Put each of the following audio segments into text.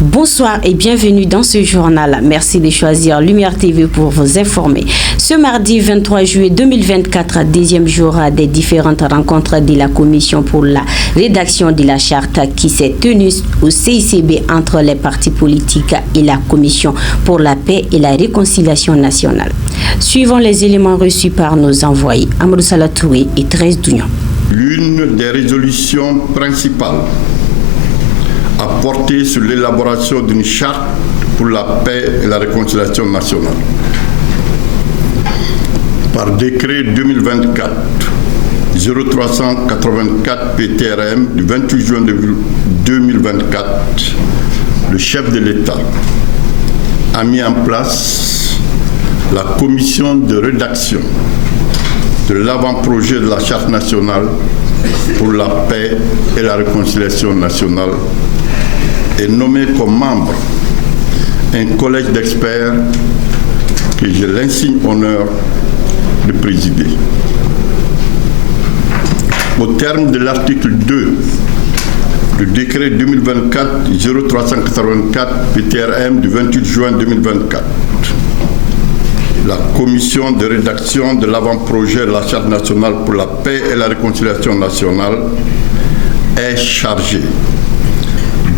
Bonsoir et bienvenue dans ce journal. Merci de choisir Lumière TV pour vous informer. Ce mardi 23 juillet 2024, deuxième jour des différentes rencontres de la commission pour la rédaction de la charte qui s'est tenue au CICB entre les partis politiques et la commission pour la paix et la réconciliation nationale. Suivons les éléments reçus par nos envoyés Amadou Salatouré et Thérèse Dounion. L'une des résolutions principales a porté sur l'élaboration d'une charte pour la paix et la réconciliation nationale. Par décret 2024-0384 PTRM du 28 juin 2024, le chef de l'État a mis en place la commission de rédaction de l'avant-projet de la charte nationale pour la paix et la réconciliation nationale et nommé comme membre un collège d'experts que j'ai l'insigne honneur de présider. Au terme de l'article 2 du décret 2024-0384 PTRM du 28 juin 2024, la commission de rédaction de l'avant-projet de la charte nationale pour la paix et la réconciliation nationale est chargée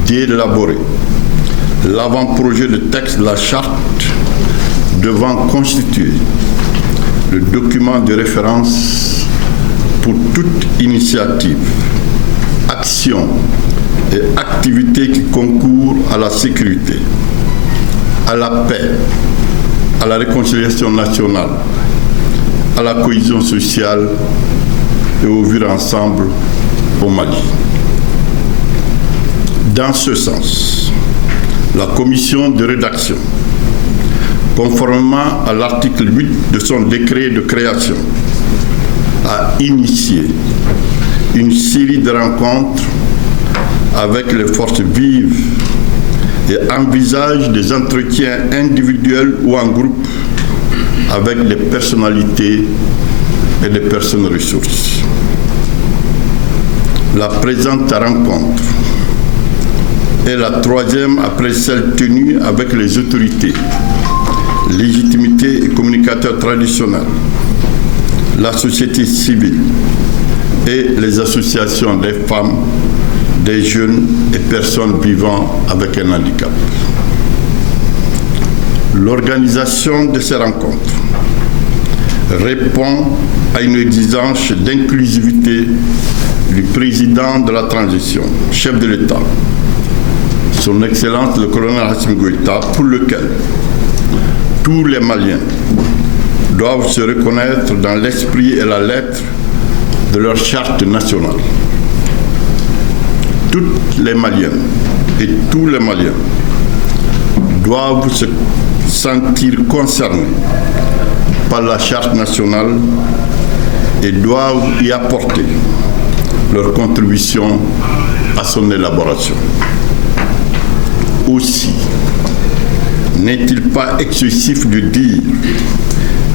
d'élaborer l'avant-projet de texte de la charte devant constituer le document de référence pour toute initiative, action et activité qui concourent à la sécurité, à la paix, à la réconciliation nationale, à la cohésion sociale et au vivre ensemble au Mali. Dans ce sens, la commission de rédaction, conformément à l'article 8 de son décret de création, a initié une série de rencontres avec les forces vives et envisage des entretiens individuels ou en groupe avec des personnalités et des personnes ressources. La présente rencontre est la troisième après celle tenue avec les autorités, légitimités et communicateurs traditionnels, la société civile et les associations des femmes, des jeunes et personnes vivant avec un handicap. L'organisation de ces rencontres répond à une exigence d'inclusivité du président de la transition, chef de l'État, son Excellence le colonel Assimi Goïta, pour lequel tous les Maliens doivent se reconnaître dans l'esprit et la lettre de leur charte nationale. Toutes les Maliennes et tous les Maliens doivent se sentir concernés par la charte nationale et doivent y apporter leur contribution à son élaboration. Aussi, n'est-il pas excessif de dire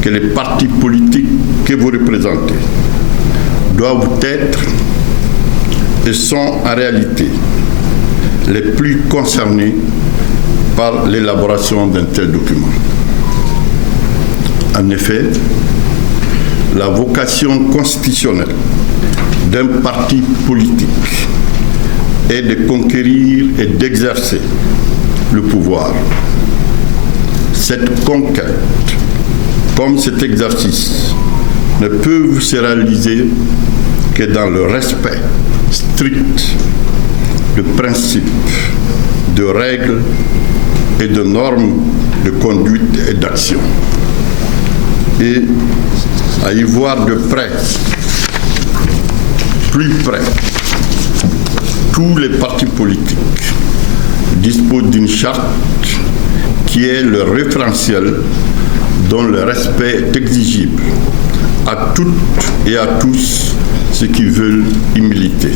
que les partis politiques que vous représentez doivent être et sont en réalité les plus concernés par l'élaboration d'un tel document. En effet, la vocation constitutionnelle d'un parti politique est de conquérir et d'exercer le pouvoir. Cette conquête, comme cet exercice, ne peuvent se réaliser que dans le respect strict de principes, de règles et de normes de conduite et d'action. Et à y voir de près, plus près, tous les partis politiques disposent d'une charte qui est le référentiel dont le respect est exigible à toutes et à tous ceux qui veulent y militer.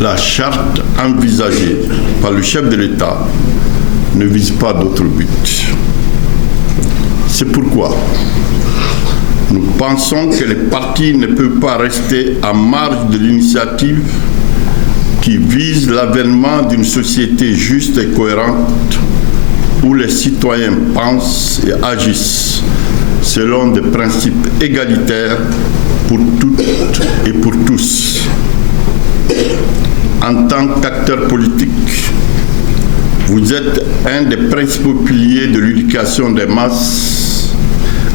La charte envisagée par le chef de l'État ne vise pas d'autre but. C'est pourquoi nous pensons que les partis ne peuvent pas rester à marge de l'initiative qui vise l'avènement d'une société juste et cohérente où les citoyens pensent et agissent selon des principes égalitaires pour toutes et pour tous. En tant qu'acteur politique, vous êtes un des principaux piliers de l'éducation des masses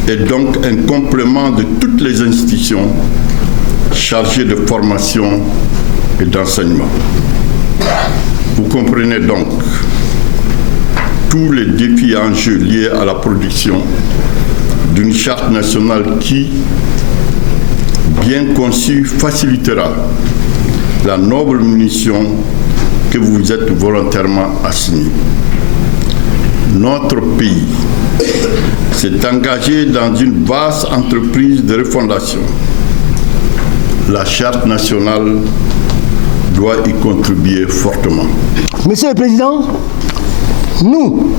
et donc un complément de toutes les institutions chargées de formation et d'enseignement. Vous comprenez donc tous les défis et enjeux liés à la production d'une charte nationale qui, bien conçue, facilitera la noble mission que vous vous êtes volontairement assignée. Notre pays s'est engagé dans une vaste entreprise de refondation. La charte nationale doit y contribuer fortement. Monsieur le Président, nous,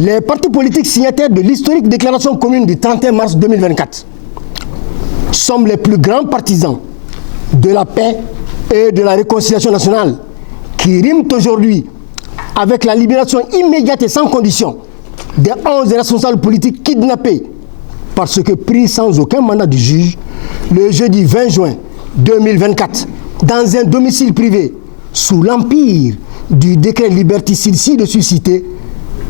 les partis politiques signataires de l'historique déclaration commune du 31 mars 2024, sommes les plus grands partisans de la paix et de la réconciliation nationale qui riment aujourd'hui avec la libération immédiate et sans condition des 11 responsables politiques kidnappés parce que pris sans aucun mandat du juge le jeudi 20 juin 2024 dans un domicile privé sous l'empire du décret liberticide ci-dessus cité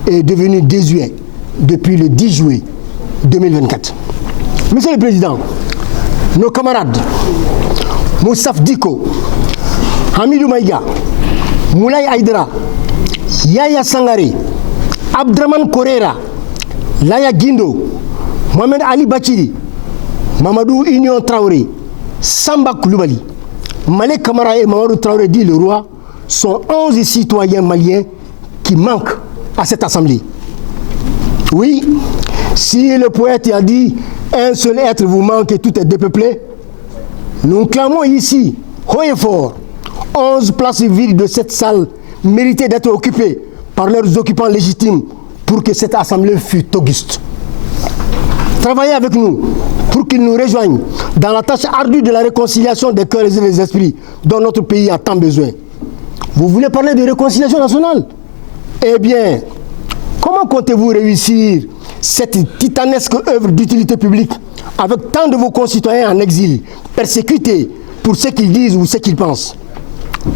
est devenu désuet depuis le 10 juillet 2024. Monsieur le Président, nos camarades Moussaf Diko, Hamidou Maïga, Moulay Aïdra, Yaya Sangare, Abdraman Korera, Laya Guindo, Mohamed Ali Bachiri, Mamadou Union Traoré, Samba Koulibaly, Malek Kamara et Mamadou Traoré dit le roi sont 11 citoyens maliens qui manquent à cette assemblée. Oui, si le poète a dit un seul être vous manque et tout est dépeuplé, nous clamons ici, haut et fort, 11 places vides de cette salle méritaient d'être occupées par leurs occupants légitimes pour que cette assemblée fût auguste. Travaillez avec nous pour qu'ils nous rejoignent dans la tâche ardue de la réconciliation des cœurs et des esprits dont notre pays a tant besoin. Vous voulez parler de réconciliation nationale? Eh bien, comment comptez-vous réussir cette titanesque œuvre d'utilité publique avec tant de vos concitoyens en exil, persécutés pour ce qu'ils disent ou ce qu'ils pensent?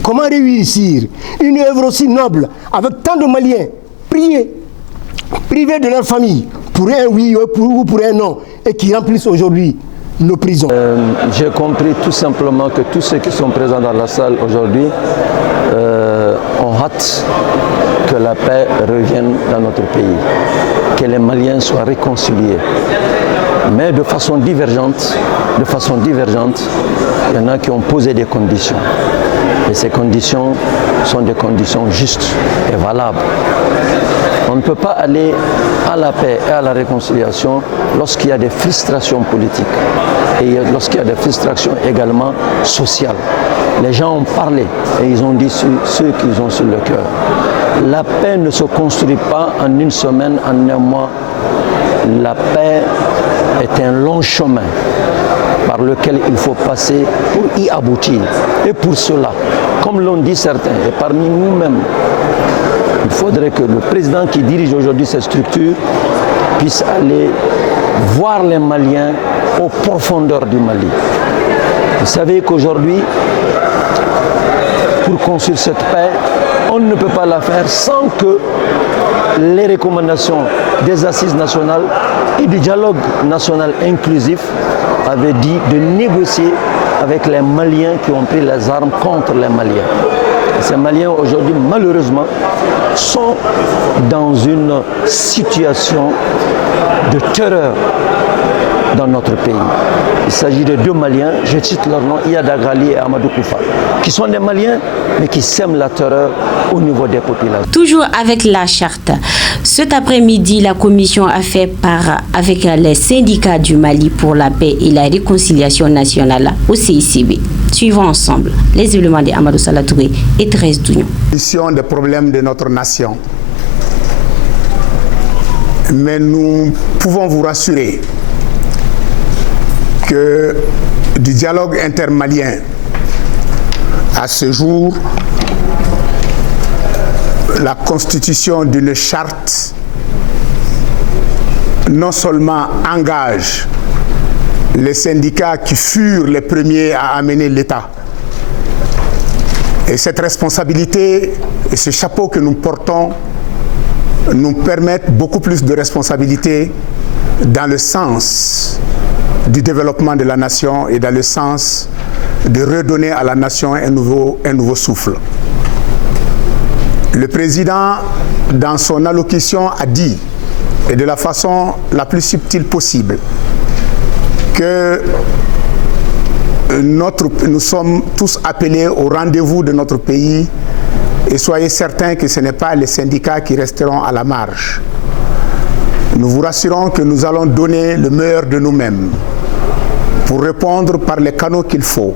Comment réussir une œuvre aussi noble avec tant de Maliens privés de leur famille pour un oui ou pour un non et qui remplissent aujourd'hui nos prisons? J'ai compris tout simplement que tous ceux qui sont présents dans la salle aujourd'hui ont hâte que la paix revienne dans notre pays, que les Maliens soient réconciliés. Mais de façon divergente, il y en a qui ont posé des conditions. Et ces conditions sont des conditions justes et valables. On ne peut pas aller à la paix et à la réconciliation lorsqu'il y a des frustrations politiques et lorsqu'il y a des frustrations également sociales. Les gens ont parlé et ils ont dit ce qu'ils ont sur le cœur. La paix ne se construit pas en une semaine, en un mois. La paix est un long chemin par lequel il faut passer pour y aboutir. Et pour cela, comme l'ont dit certains, et parmi nous-mêmes, il faudrait que le président qui dirige aujourd'hui cette structure puisse aller voir les Maliens aux profondeurs du Mali. Vous savez qu'aujourd'hui, pour construire cette paix, on ne peut pas la faire sans que les recommandations des assises nationales et du dialogue national inclusif avaient dit de négocier avec les Maliens qui ont pris les armes contre les Maliens. Et ces Maliens aujourd'hui, malheureusement, sont dans une situation de terreur dans notre pays. Il s'agit de deux Maliens, je cite leur nom, Iyad Ghali et Amadou Koufa, qui sont des Maliens, mais qui sèment la terreur au niveau des populations. Toujours avec la charte. Cet après-midi, la commission a fait part avec les syndicats du Mali pour la paix et la réconciliation nationale au CICB. Suivons ensemble les éléments de Amadou Salatouré et Thérèse Dougnon. Des problèmes de notre nation. Mais nous pouvons vous rassurer que du dialogue intermalien À ce jour, la constitution d'une charte non seulement engage les syndicats qui furent les premiers à amener l'État, et cette responsabilité et ce chapeau que nous portons nous permettent beaucoup plus de responsabilité dans le sens du développement de la nation et dans le sens de redonner à la nation un nouveau souffle. Le président, dans son allocution, a dit, et de la façon la plus subtile possible, que nous sommes tous appelés au rendez-vous de notre pays, et soyez certains que ce n'est pas les syndicats qui resteront à la marge. Nous vous rassurons que nous allons donner le meilleur de nous-mêmes pour répondre par les canaux qu'il faut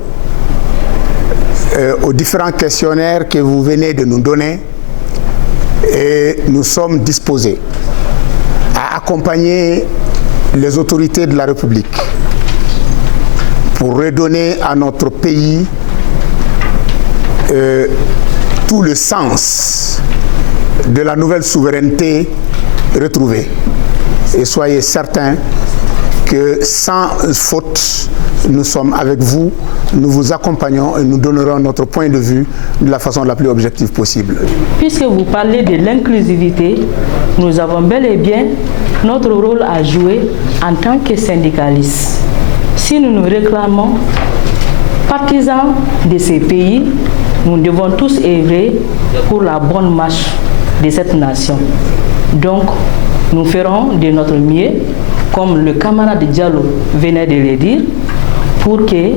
aux différents questionnaires que vous venez de nous donner, et nous sommes disposés à accompagner les autorités de la République pour redonner à notre pays tout le sens de la nouvelle souveraineté retrouvée. Et soyez certains que sans faute, nous sommes avec vous, nous vous accompagnons et nous donnerons notre point de vue de la façon la plus objective possible. Puisque vous parlez de l'inclusivité, nous avons bel et bien notre rôle à jouer en tant que syndicalistes. Si nous nous réclamons partisans de ces pays, nous devons tous œuvrer pour la bonne marche de cette nation. Donc, nous ferons de notre mieux, comme le camarade Diallo venait de le dire, pour que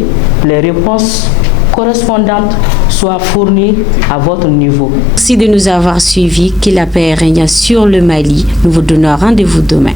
les réponses correspondantes soient fournies à votre niveau. Merci de nous avoir suivis. Que la paix règne sur le Mali. Nous vous donnons rendez-vous demain.